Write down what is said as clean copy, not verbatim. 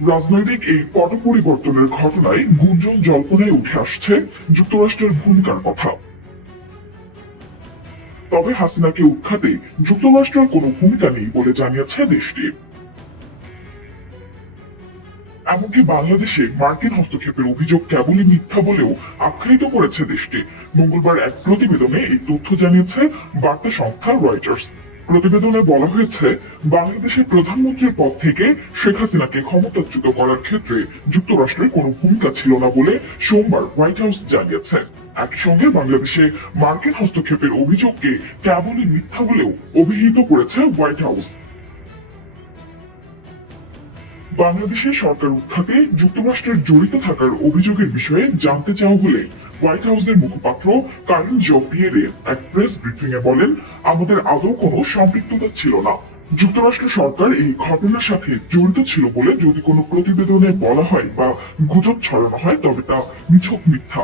রাজনৈতিক এই পট পরিবর্তনের ঘটনায় গুঞ্জন জল্পনায় উঠে আসছে যুক্তরাষ্ট্রের ভূমিকার কথা। তবে হাসিনাকে উৎখাতে যুক্তরাষ্ট্রের কোনো ভূমিকা নেই বলে জানিয়েছে দেশটি। এমনকি বাংলাদেশে মার্কিন হস্তক্ষেপের অভিযোগ কেবলই মিথ্যা বলেও আখ্যায়িত করেছে দেশটি। মঙ্গলবার এক প্রতিবেদনে এই তথ্য জানিয়েছে বার্তা সংস্থা রয়টার্স। প্রতিবেদনে বলা হয়েছে, বাংলাদেশের প্রধানমন্ত্রীর পদ থেকে শেখ হাসিনাকে ক্ষমতাচ্যুত করার ক্ষেত্রে যুক্তরাষ্ট্রের কোনো ভূমিকা ছিল না বলে সোমবার হোয়াইট হাউস জানিয়েছে। একই সঙ্গে বাংলাদেশে মার্কিন হস্তক্ষেপের অভিযোগকে কেবলই মিথ্যা বলেও অভিহিত করেছে হোয়াইট হাউস। বাংলাদেশের সরকার উৎখাতে যুক্তরাষ্ট্রের জড়িত থাকার অভিযোগের বিষয়ে জানতে চাওয়া হলে হোয়াইট হাউসের মুখপাত্র কারেন জব-পিয়েরে এক প্রেস ব্রিফিং এ বলেন, আমাদের আদৌ কোনো সম্পৃক্ততা ছিল না। যুক্তরাষ্ট্র সরকার এই ঘটনার সাথে জড়িত ছিল বলে যদি কোনো প্রতিবেদনে বলা হয় বা গুজব ছড়ানো হয় তবে তা নিছক মিথ্যা।